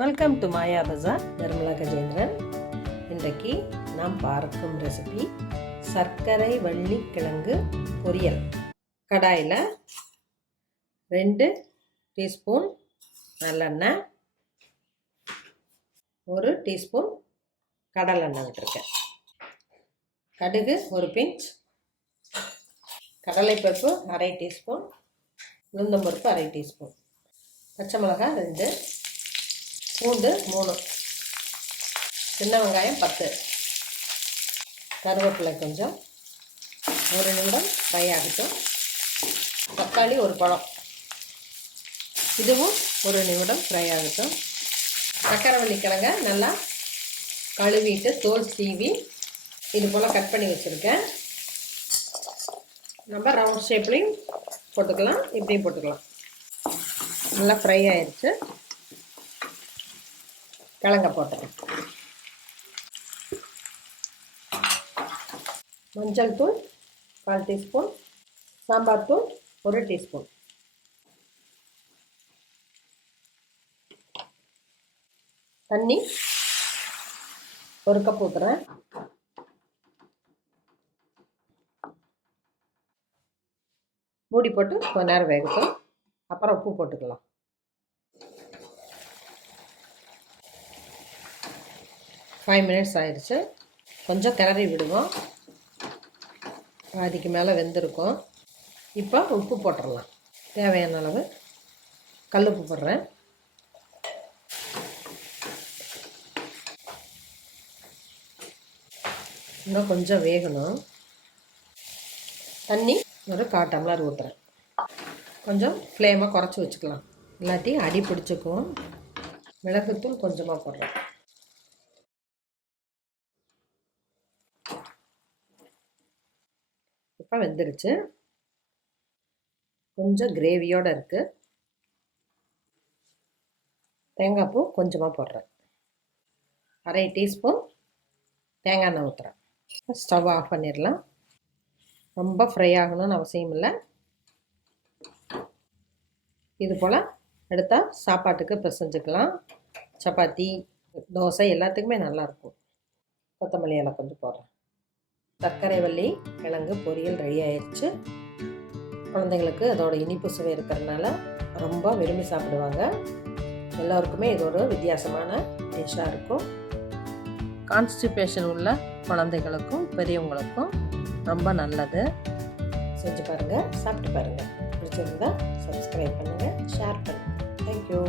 Welcome to மாயா பஜார். நிர்மலா கஜேந்திரன். இன்றைக்கு நாம் பார்க்கும் ரெசிபி சர்க்கரை வள்ளிக்கிழங்கு பொரியல். கடாயில் 2 டீஸ்பூன் நல்லெண்ணெய், 1 டீஸ்பூன் கடலெண்ணெய் விட்டுருக்கேன். கடுகு 1 பிஞ்ச், கடலைப்பருப்பு 1/2 டீஸ்பூன், உளுந்தம்பருப்பு 1/2 டீஸ்பூன், பச்சை மிளகாய் 2, பூண்டு 3, சின்ன வெங்காயம் 10, கருவேப்பிலை கொஞ்சம். 1 நிமிடம் ஃப்ரை ஆகட்டும். தக்காளி 1 பழம், இதுவும் 1 நிமிடம் ஃப்ரை ஆகட்டும். சக்கரவள்ளி கிழங்க நல்லா கழுவிட்டு தோல் சீவி இது போல் கட் பண்ணி வச்சுருக்கேன். நம்ம ரவுண்ட் ஷேப்லேயும் போட்டுக்கலாம், இப்படியும் போட்டுக்கலாம். நல்லா ஃப்ரை ஆயிடுச்சு. கிழங்க போட்டுக்கலாம். மஞ்சள் தூள் 1/4 டீஸ்பூன், சாம்பார் தூள் 1 டீஸ்பூன், தண்ணி 1 கப் ஊற்றுறேன். மூடி போட்டு கொஞ்ச நேரம் வேகட்டும். அப்புறம் உப்பு போட்டுக்கலாம். ஃபைவ் மினிட்ஸ் ஆயிடுச்சு. கொஞ்சம் கிளறி விடுவோம். பாதிக்கு மேலே வெந்திருக்கும். இப்போ உப்பு போட்டுடலாம். தேவையான அளவு கல் உப்பு போடுறேன். இன்னும் கொஞ்சம் வேகணும். தண்ணி ஒரு 1/4 டம்ளர் ஊற்றுறேன். கொஞ்சம் ஃப்ளேமை குறைச்சி வச்சுக்கலாம், இல்லாட்டி அடி பிடிச்சிக்கும். மிளகுத்தூள் கொஞ்சமாக போடுறேன். இப்போ வெந்துருச்சு. கொஞ்சம் கிரேவியோடு இருக்குது. தேங்காய் பூ கொஞ்சமாக போடுறேன். 1/2 டீஸ்பூன் தேங்காய் எண்ணெய் ஊற்றுறேன். ஸ்டவ் ஆஃப் பண்ணிடலாம். ரொம்ப ஃப்ரை ஆகணும்னு அவசியம் இல்லை. இது போல் எடுத்தால் சாப்பாட்டுக்கு பிசைஞ்சுக்கலாம். சப்பாத்தி, தோசை எல்லாத்துக்குமே நல்லாயிருக்கும். கொத்தமல்லி இலை கொஞ்சம் போடுறேன். சர்க்கரை வள்ளி கிழங்கு பொரியல் ரெடி ஆயிடுச்சு. குழந்தைங்களுக்கு அதோட இனிப்பு சுவை இருக்கிறதுனால ரொம்ப விரும்பி சாப்பிடுவாங்க. எல்லோருக்குமே இது ஒரு வித்தியாசமான டிஷ்ஷாக இருக்கும். கான்ஸ்டிபேஷன் உள்ள குழந்தைகளுக்கும் பெரியவங்களுக்கும் ரொம்ப நல்லது. செஞ்சு பாருங்கள், சாப்பிட்டு பாருங்கள். பிடிச்சிருந்தா சப்ஸ்கிரைப் பண்ணுங்கள், ஷேர் பண்ணுங்கள். தேங்க்யூ.